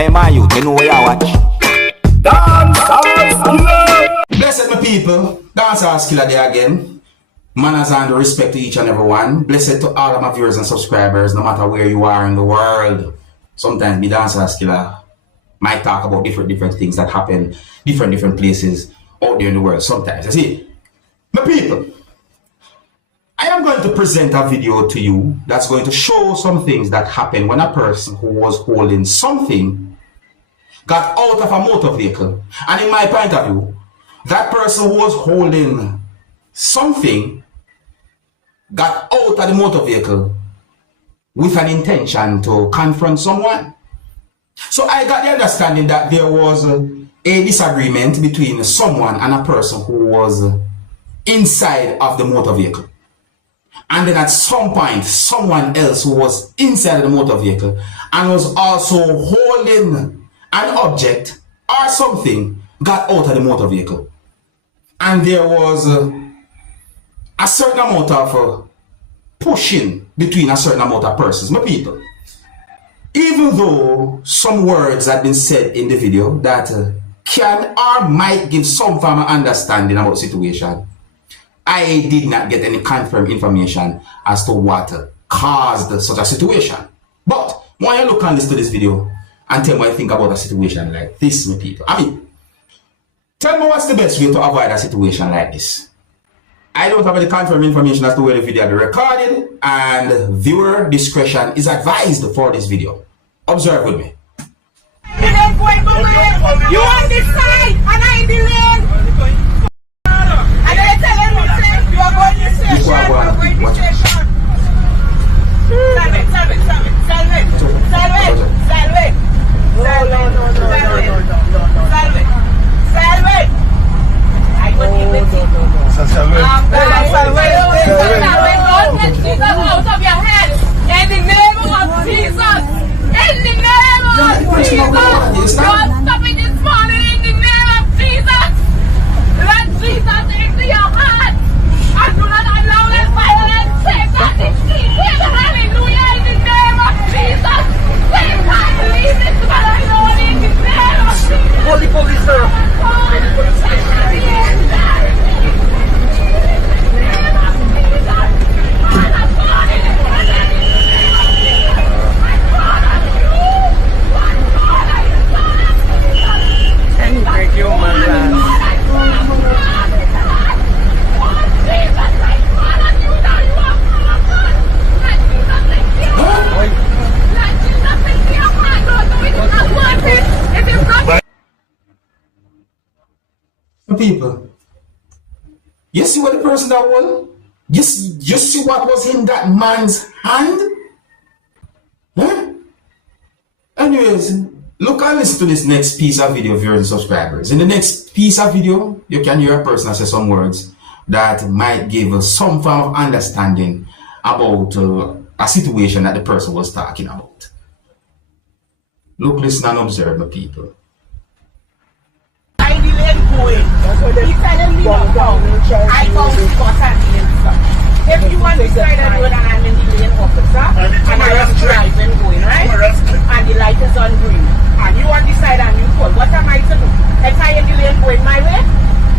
Hey man, you know where you watch. Dancehall skilla. Blessed my people, Dancehall skilla there again. Manners and respect to each and every one. Blessed to all of my viewers and subscribers, no matter where you are in the world. Sometimes me Dancehall skilla might talk about different things that happen different places out there in the world. Sometimes, you see, my people, I am going to present a video to you that's going to show some things that happen when a person who was holding something got out of a motor vehicle. And in my point of view, that person who was holding something got out of the motor vehicle with an intention to confront someone. So I got the understanding that there was a disagreement between someone and a person who was inside of the motor vehicle. And then at some point, someone else who was inside of the motor vehicle and was also holding an object or something got out of the motor vehicle. And there was a certain amount of pushing between a certain amount of persons. My people, even though some words have been said in the video that can or might give some form of understanding about the situation, I did not get any confirmed information as to what caused such a situation. But when you look and listen to this video and tell me what you think about a situation like this, my people, I mean, tell me what's the best way to avoid a situation like this. I don't have any confirmed information as to where the video is recorded, and viewer discretion is advised for this video. Observe with me. You on this side and I in the lane. And they telling me say you are going to station. You are going to station. Salve. I would even see. Don't get Jesus out of your head. In the name of Jesus. In the name of Jesus. God, stop it this morning in the name of Jesus. Let Jesus into your heart. And do not allow that violence take that defeat. Hallelujah in the name of Jesus. Satan, leave this man alone in the name of Jesus. Holy police, sir. People, you see what the person that was? You see what was in that man's hand? Huh? Anyways, look and listen to this next piece of video, viewers and subscribers. In the next piece of video, you can hear a person say some words that might give us some form of understanding about a situation that the person was talking about. Look, listen and observe, my people. He's telling me not go. I found the spot at the end, sir. If you want to decide on road and I'm in the lane, officer, and I am driving going, right? And the light is on green. And you want to decide on you pull. What am I to do? If I in the lane going my way,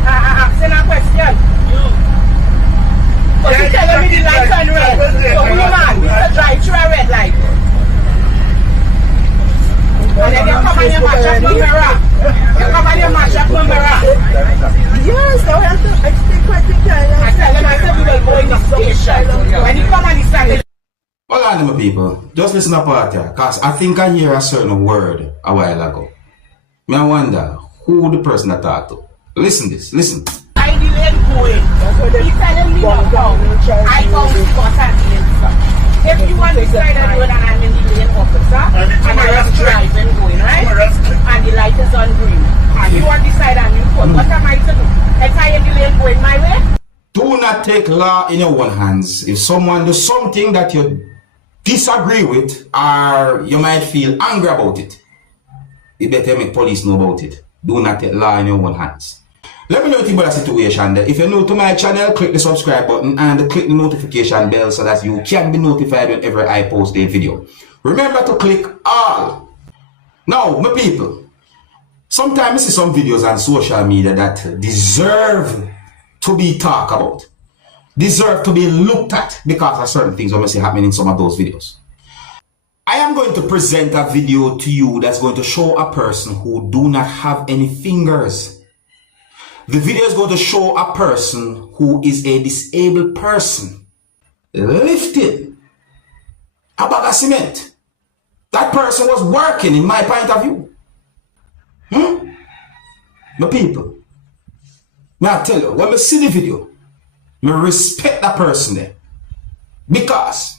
asking a question. But you're telling me the light on red. So woman, we should drive through a red light. And then you come and you match up my mirror. You come and you match up my mirror. Yes, I have to explain quite the time. I tell them I said we will go in the station. When you come and you stand. Hold on, my people. Just listen to part here, because I think I hear a certain word a while ago. I wonder who the person that talked to. Listen this, listen. I delayed going. He's telling me not go. I found the spot at the end, sir. If you want to decide on road and I'm in the lane, officer, and I am driving going, right? And the light is on green. And you want to decide on you pull. What am I to do? If I in the lane going my way? Do not take law in your own hands. If someone does something that you disagree with or you might feel angry about it, you better make police know about it. Do not take law in your own hands. Let me know about the situation. If you're new to my channel, click the subscribe button and click the notification bell so that you can be notified whenever I post a video. Remember to click all Now, my people, sometimes I see some videos on social media that deserve to be talked about, deserve to be looked at because of certain things I see happening in some of those videos. I am going to present a video to you that's going to show a person who do not have any fingers. The video is going to show a person who is a disabled person lifting a bag of cement. That person was working, in my point of view. My people, may I tell you, when I see the video, I respect that person there. Because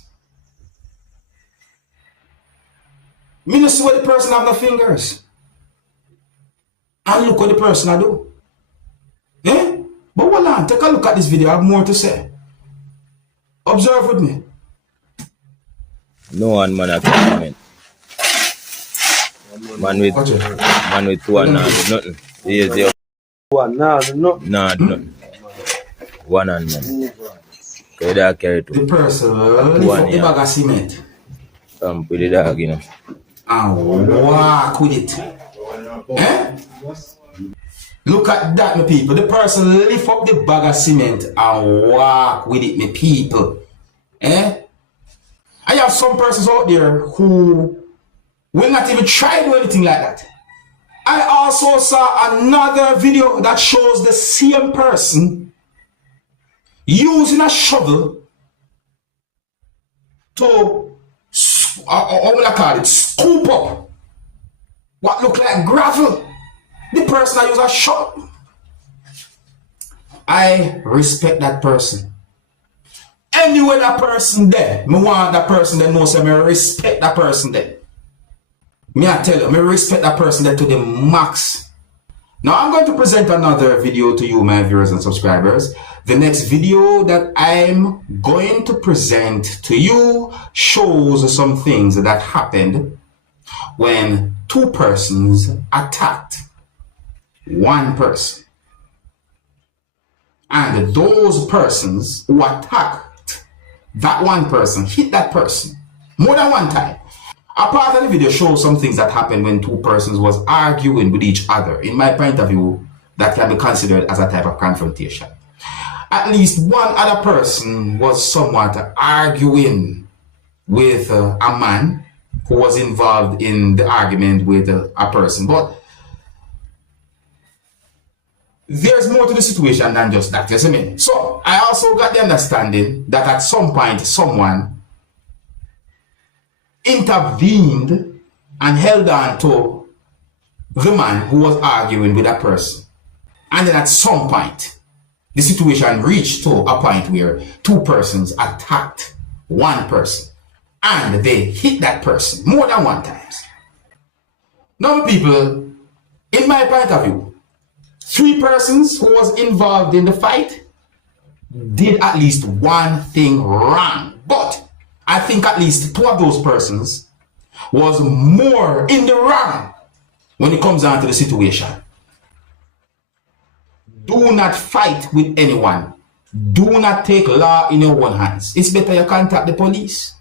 I don't see what the person have no fingers. And look what the person I do. Eh? But hold on, take a look at this video. I have more to say. Observe with me. No one man at comment. Man with two and nothing. Yes, One now, no. nah, nothing. One and man. Okay, that carry two. The person lift up the bag of cement With the dog, you know. and walk with it. Eh? Look at that, my people. The person lift up the bag of cement and walk with it, my people. Eh? I have some persons out there who will not even try to do anything like that. I also saw another video that shows the same person using a shovel to, how will I call it, scoop up what look like gravel. The person that use a shovel. I respect that person. Anyway, that person there, me want that person that knows me respect that person there. Me I tell you, me respect that person there to the max. Now I'm going to present another video to you, my viewers and subscribers. The next video that I'm going to present to you shows some things that happened when two persons attacked one person. And those persons who attacked that one person hit that person more than one time. A part of the video shows some things that happened when two persons was arguing with each other. In my point of view, that can be considered as a type of confrontation. At least one other person was somewhat arguing with a man who was involved in the argument with a person. But there's more to the situation than just that, you see me? So I also got the understanding that at some point someone intervened and held on to the man who was arguing with that person. And then at some point, the situation reached to a point where two persons attacked one person and they hit that person more than one time. Now people, in my point of view, three persons who was involved in the fight did at least one thing wrong. But I think at least two of those persons was more in the wrong when it comes down to the situation. Do not fight with anyone. Do not take law in your own hands. It's better you contact the police.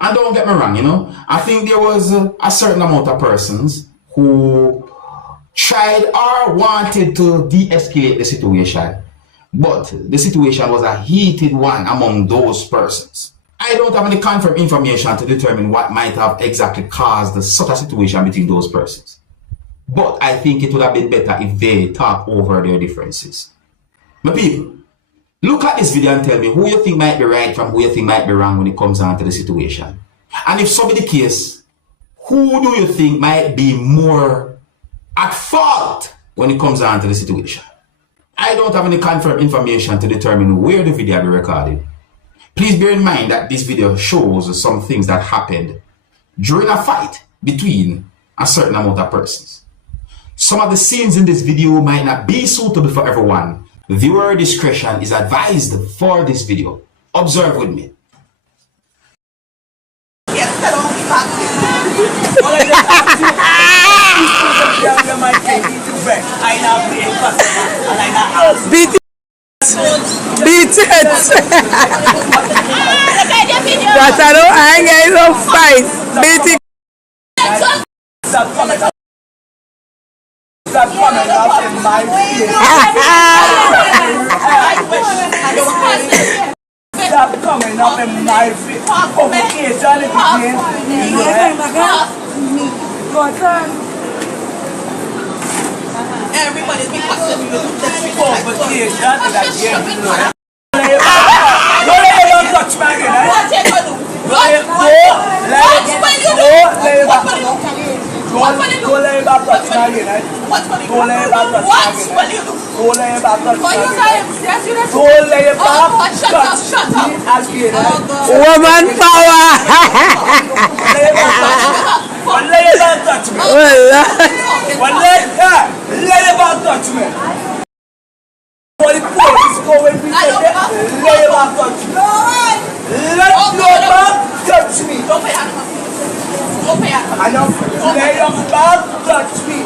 And don't get me wrong, you know, I think there was a certain amount of persons who tried or wanted to de-escalate the situation, but the situation was a heated one among those persons. I don't have any confirmed information to determine what might have exactly caused such a situation between those persons. But I think it would have been better if they talk over their differences. My people, look at this video and tell me who you think might be right from who you think might be wrong when it comes down to the situation. And if so be the case, who do you think might be more at fault when it comes down to the situation? I don't have any confirmed information to determine where the video will be recorded. Please bear in mind that this video shows some things that happened during a fight between a certain amount of persons. Some of the scenes in this video might not be suitable for everyone. Viewer discretion is advised for this video. Observe with me. Beat it! Beat it! That I don't hang, I don't fight. Beat it! Stop coming up. Stop coming up in my face. Stop coming up in my face. Provocation again. Everybody's been questioning you. Provocation again. Don't let him touch me again. Don't let him touch me again. What's funny? Don't let him touch me again. Don't let him touch me again. Don't let him shut up. Again. Woman power. Don't let him touch me. Let him touch me. For the police go and be let him touch me. Let your back touch me. Don't pay out. I know. Let your back touch me.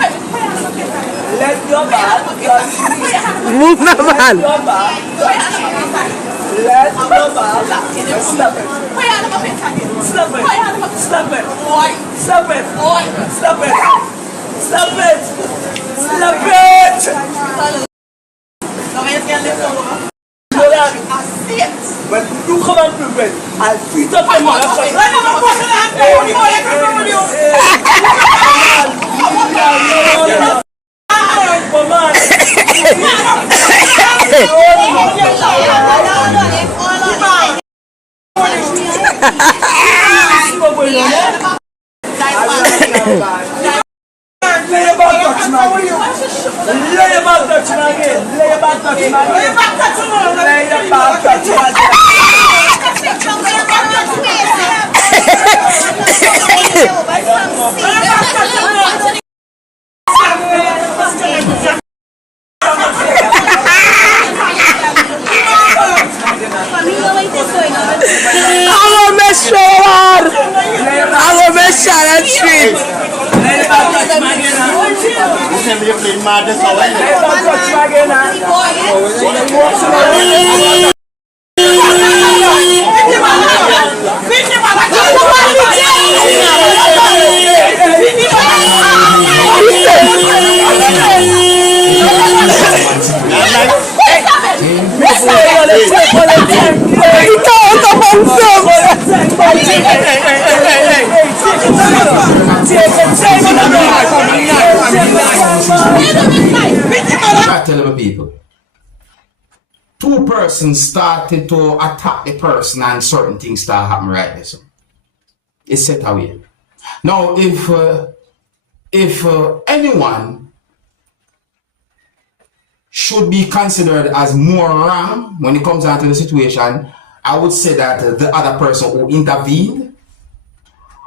Let your back touch me. Move na man. Let your back touch me. Let your back. Stop it. Stop it. Stop it. Stop it. Stop it. Stop it. Stop it. When you come and prevent, I'll beat up the motherfucker. Lay about touch me again. Lay about touch me again. Lay about touch me again. Lay about touch me again. Lay about touch me again. I tell my people, two persons started to attack the person and certain things start happening right there. So it's set away. Now, if anyone should be considered as more wrong when it comes down to the situation, I would say that the other person who intervened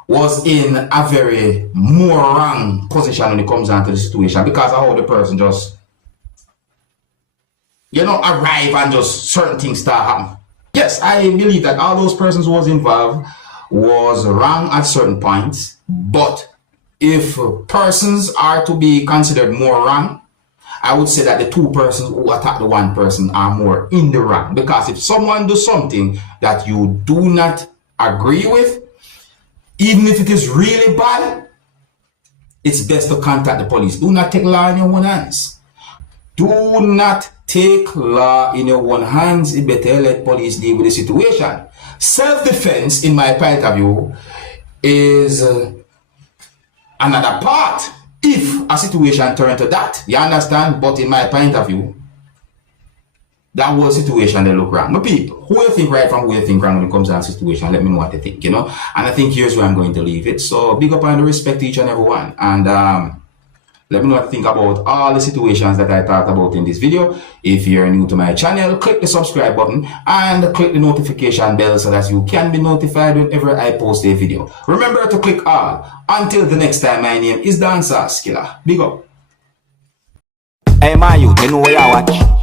was in a very more wrong position when it comes down to the situation, because of how the person just, arrive and just certain things start happening. Yes, I believe that all those persons who was involved was wrong at certain points, but if persons are to be considered more wrong, I would say that the two persons who attack the one person are more in the wrong. Because if someone does something that you do not agree with, even if it is really bad, it's best to contact the police. Do not take law in your own hands. Do not take law in your own hands. It better let police deal with the situation. Self-defense, in my point of view, is another part. If a situation turns to that, you understand? But in my point of view, that whole situation they look wrong. My people, who you think right from who you think wrong when it comes to that situation, let me know what you think, And I think here's where I'm going to leave it. So big up and respect to each and every one. And let me know what you think about all the situations that I talked about in this video. If you're new to my channel, click the subscribe button and click the notification bell so that you can be notified whenever I post a video. Remember to click all. Until the next time, my name is Dancehall Skilla. Big up. Hey, my youth, you know where you watch.